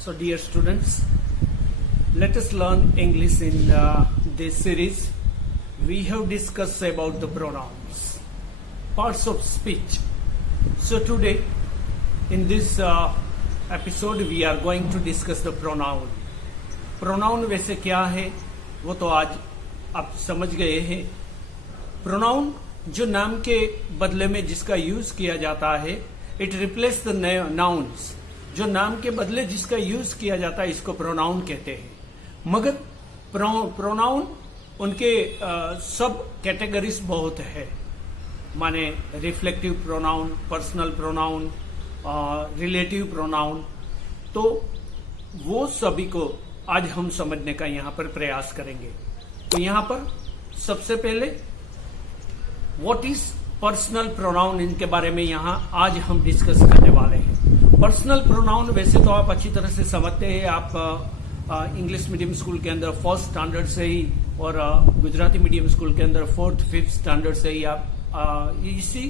So, dear students, let us learn English in this series. We have discussed about the pronouns, parts of speech. So, today in this episode, we are going to discuss the pronoun. Pronoun वैसे क्या है वो तो आज आप समझ गए हैं. Pronoun जो नाम के बदले में जिसका यूज किया जाता है, इट रिप्लेस द नाउन्स. जो नाम के बदले जिसका यूज किया जाता है इसको प्रोनाउन कहते हैं. मगर प्रोनाउन उनके सब कैटेगरीज बहुत है. माने reflective pronoun, personal pronoun, relative pronoun. तो वो सभी को आज हम समझने का यहाँ पर प्रयास करेंगे. तो यहाँ पर सबसे पहले व्हाट इज पर्सनल प्रोनाउन, इनके बारे में यहाँ आज हम डिस्कस करने वाले हैं. पर्सनल प्रोनाउन वैसे तो आप अच्छी तरह से समझते हैं. आप इंग्लिश मीडियम स्कूल के अंदर फर्स्ट स्टैंडर्ड से ही और गुजराती मीडियम स्कूल के अंदर फोर्थ फिफ्थ स्टैंडर्ड से ही आप इसी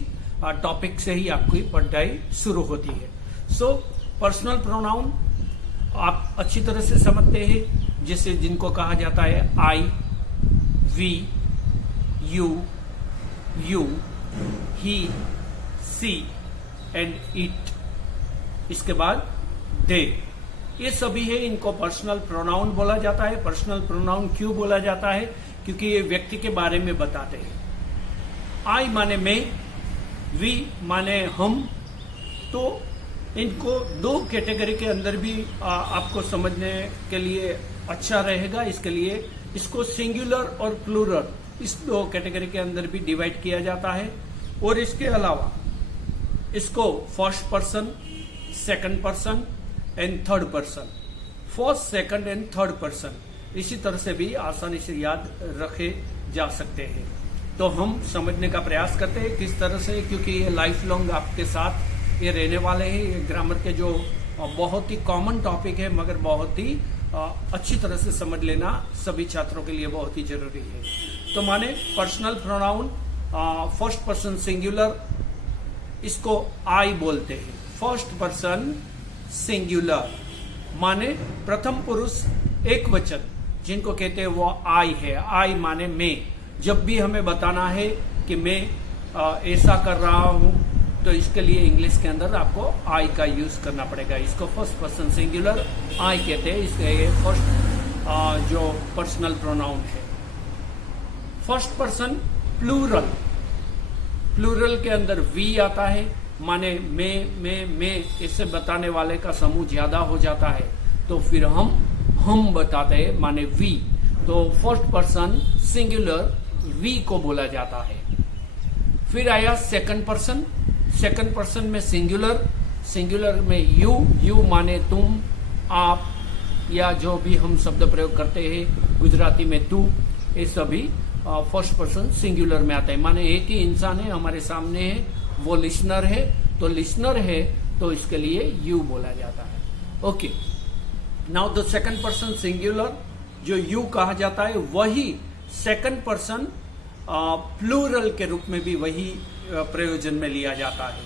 टॉपिक से ही आपकी पढ़ाई शुरू होती है. सो पर्सनल प्रोनाउन आप अच्छी तरह से समझते हैं, जैसे जिनको कहा जाता है I, we, you, he, she and it. इसके बाद दे. ये सभी है, इनको पर्सनल प्रोनाउन बोला जाता है. पर्सनल प्रोनाउन क्यों बोला जाता है? क्योंकि ये व्यक्ति के बारे में बताते हैं. आई माने मैं, वी माने हम. तो इनको दो कैटेगरी के अंदर भी आपको समझने के लिए अच्छा रहेगा. इसके लिए इसको सिंगुलर और प्लूरल, इस दो कैटेगरी के अंदर भी डिवाइड किया जाता है. और इसके अलावा इसको first person, second person and third person, first, second and third person, इसी तरह से भी आसानी से याद रखे जा सकते हैं. तो हम समझने का प्रयास करते हैं किस तरह से, क्योंकि ये लाइफ लॉन्ग आपके साथ ये रहने वाले हैं. ये ग्रामर के जो बहुत ही कॉमन टॉपिक है, मगर बहुत ही अच्छी तरह से समझ लेना सभी छात्रों के लिए बहुत ही जरूरी है. तो माने personal pronoun first person singular, इसको आई बोलते हैं. फर्स्ट पर्सन सिंगुलर माने प्रथम पुरुष एक वचन, जिनको कहते हैं वो आई है. आई माने मैं. जब भी हमें बताना है कि मैं ऐसा कर रहा हूं, तो इसके लिए इंग्लिश के अंदर आपको आई का यूज करना पड़ेगा. इसको फर्स्ट पर्सन सिंगुलर आई कहते हैं. इसके फर्स्ट जो पर्सनल प्रोनाउन है. फर्स्ट पर्सन प्लूरल, प्लूरल के अंदर वी आता है. माने मैं इससे बताने वाले का समूह ज्यादा हो जाता है, तो फिर हम बताते हैं, माने वी. तो फर्स्ट पर्सन सिंगुलर वी को बोला जाता है. फिर आया सेकंड पर्सन. सेकंड पर्सन में सिंगुलर, सिंगुलर में यू माने तुम, आप, या जो भी हम शब्द प्रयोग करते हैं गुजराती में तू, ये सभी फर्स्ट पर्सन सिंगुलर में आता है. माने एक ही इंसान है हमारे सामने है, वो लिसनर है, तो लिसनर है तो इसके लिए यू बोला जाता है. Okay, now the second person singular जो यू कहा जाता है, वही सेकंड पर्सन प्लूरल के रूप में भी वही प्रयोजन में लिया जाता है.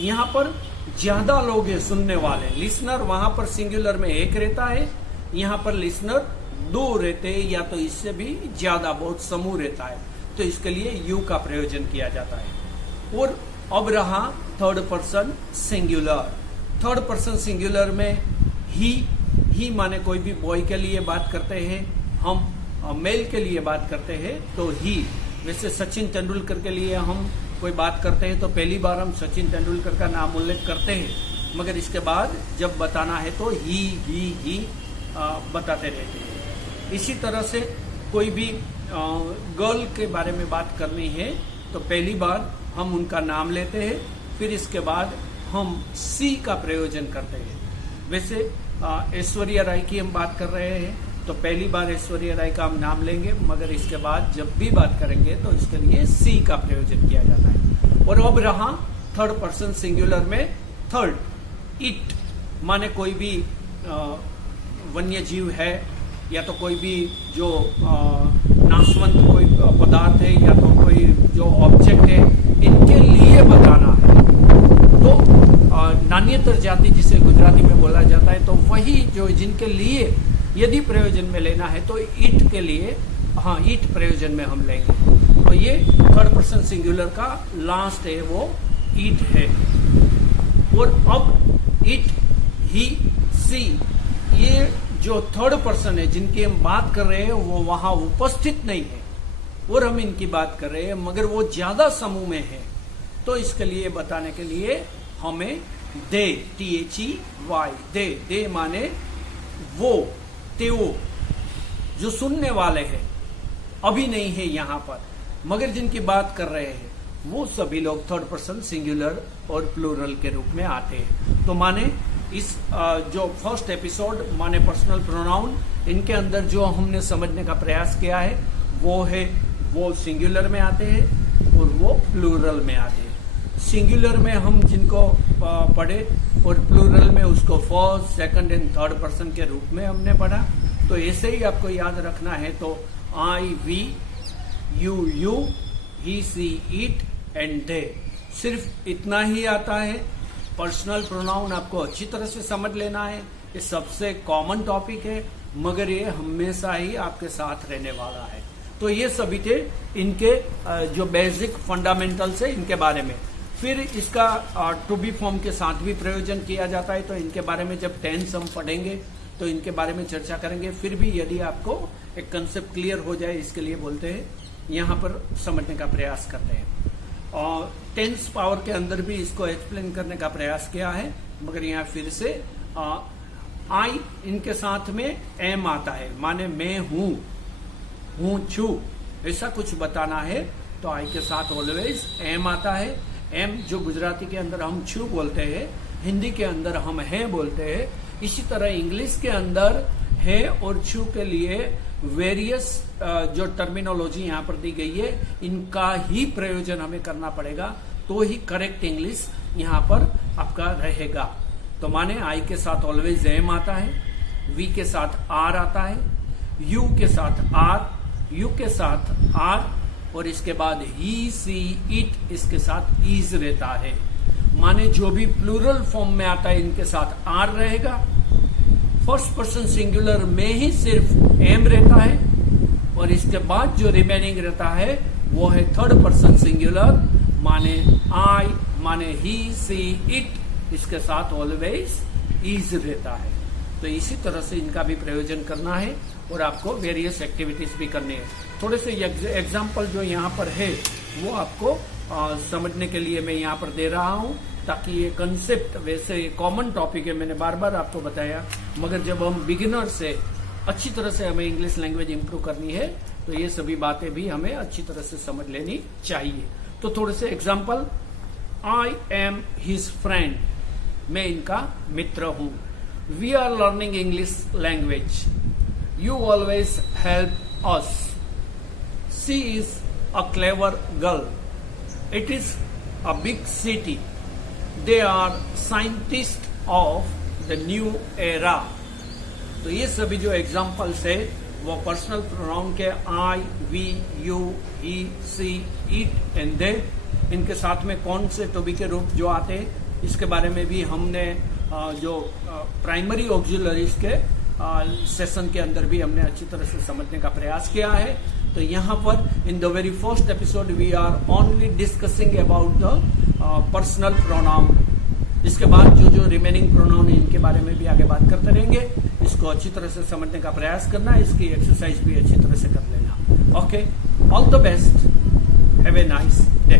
यहाँ पर ज्यादा लोग हैं सुनने वाले. लिसनर वहां पर सिंगुलर में एक रहता है, यहाँ पर लिसनर दो रहते हैं, या तो इससे भी ज्यादा बहुत समूह रहता है, तो इसके लिए यू का प्रयोजन किया जाता है. और अब रहा third person singular. Third person singular में ही माने कोई भी बॉय के लिए बात करते हैं, हम मेल के लिए बात करते हैं तो ही. वैसे सचिन तेंदुलकर के लिए हम कोई बात करते हैं तो पहली बार हम सचिन तेंदुलकर का नाम उल्लेख करते हैं, मगर इसके बाद जब बताना है तो ही बताते रहते हैं. इसी तरह से कोई भी गर्ल के बारे में बात करनी है तो पहली बार हम उनका नाम लेते हैं, फिर इसके बाद हम सी का प्रयोजन करते हैं. वैसे ऐश्वर्या राय की हम बात कर रहे हैं तो पहली बार ऐश्वर्या राय का हम नाम लेंगे, मगर इसके बाद जब भी बात करेंगे तो इसके लिए सी का प्रयोजन किया जाता है. और अब रहा थर्ड पर्सन सिंगुलर में थर्ड, इट माने कोई भी वन्य जीव है, या तो कोई भी जो नाशवंत कोई पदार्थ है, या तो कोई जो ऑब्जेक्ट है, इनके लिए बताना है. तो नान्यतर जाति जिसे गुजराती में बोला जाता है, तो वही जो जिनके लिए यदि प्रयोजन में लेना है तो इट के लिए, हाँ, इट प्रयोजन में हम लेंगे। तो ये थर्ड पर्सन सिंगुलर का लास्ट है वो इट है। और अब इट, ही, सी, ये जो थर्ड पर्सन है जिनकी हम बात कर रहे हैं वो वहां उपस्थित नहीं है और हम इनकी बात कर रहे हैं, मगर वो ज्यादा समूह में है। तो इसके लिए बताने के लिए हमें दे, THEY, दे माने वो, तेओ, जो सुनने वाले हैं, अभी नहीं है यहाँ पर, मगर जिनकी बात कर रहे हैं वो सभी लोग थर्ड पर्सन सिंगुलर और प्लूरल के रूप में आते हैं। तो माने इस जो फर्स्ट एपिसोड माने पर्सनल प्रोनाउन, इनके अंदर जो हमने समझने का प्रयास किया है वो है, वो सिंगुलर में आते हैं और वो प्लूरल में आते हैं। सिंगुलर में हम जिनको पढ़े और प्लूरल में उसको first, second and third person के रूप में हमने पढ़ा। तो ऐसे ही आपको याद रखना है तो I, we, you, he, she, it and they, सिर्फ इतना ही आता है। पर्सनल प्रोनाउन आपको अच्छी तरह से समझ लेना है, ये सबसे कॉमन टॉपिक है, मगर ये हमेशा ही आपके साथ रहने वाला है। तो ये सभी थे इनके जो बेसिक फंडामेंटल्स है इनके बारे में। फिर इसका टू बी फॉर्म के साथ भी प्रयोजन किया जाता है, तो इनके बारे में जब टेंस हम पढ़ेंगे तो इनके बारे में चर्चा करेंगे। फिर भी यदि आपको एक कंसेप्ट क्लियर हो जाए, इसके लिए बोलते हैं, यहाँ पर समझने का प्रयास करते हैं। और टेंस पावर के अंदर भी इसको एक्सप्लेन करने का प्रयास किया है, मगर यहाँ फिर से आई इनके साथ में एम आता है, माने मैं हूं छू, ऐसा कुछ बताना है तो आई के साथ ऑलवेज एम आता है। एम जो गुजराती के अंदर हम छू बोलते हैं, हिंदी के अंदर हम है बोलते हैं, इसी तरह इंग्लिश के अंदर है और छू के लिए वेरियस जो टर्मिनोलॉजी यहाँ पर दी गई है इनका ही प्रयोजन हमें करना पड़ेगा, तो ही करेक्ट इंग्लिश यहाँ पर आपका रहेगा। तो माने आई के साथ ऑलवेज एम आता है, वी के साथ आर आता है, यू के साथ आर, यू के साथ आर, और इसके बाद ही, सी, इट, इसके साथ इज रहता है। माने जो भी प्लूरल फॉर्म में आता है इनके साथ आर रहेगा। फर्स्ट पर्सन सिंगुलर में ही सिर्फ एम रहता है, और इसके बाद जो रिमेनिंग रहता है वो है थर्ड पर्सन सिंगुलर, माने आई, माने ही, सी, इट, इसके साथ ऑलवेज इज रहता है। तो इसी तरह से इनका भी प्रयोजन करना है और आपको वेरियस एक्टिविटीज भी करनी है। थोड़े से एग्जाम्पल जो यहाँ पर है वो आपको समझने के लिए मैं यहाँ पर दे रहा हूँ, ताकि ये कंसेप्ट, वैसे कॉमन टॉपिक है, मैंने बार बार आपको बताया, मगर जब हम बिगिनर से अच्छी तरह से हमें इंग्लिश लैंग्वेज इंप्रूव करनी है तो ये सभी बातें भी हमें अच्छी तरह से समझ लेनी चाहिए। तो थोड़े से example, I am his friend, मैं इनका मित्र हूं। We are learning English language, you always help us. She is a clever girl, it is a big city, they are scientist of the new era. तो ये सभी जो examples है वो पर्सनल प्रोनाउन के I, we, you, he, she, it and they, इनके साथ में कौन से टू बी के रूप जो आते हैं इसके बारे में भी हमने जो प्राइमरी ऑक्सिलरीज के सेशन के अंदर भी हमने अच्छी तरह से समझने का प्रयास किया है। तो यहाँ पर in the very first episode we are only discussing about the personal pronoun. इसके बाद जो रिमेनिंग प्रोनाउन है इनके बारे में भी आगे बात करते रहेंगे। इसको अच्छी तरह से समझने का प्रयास करना, इसकी एक्सरसाइज भी अच्छी तरह से कर लेना। Okay, all the best, have a nice day.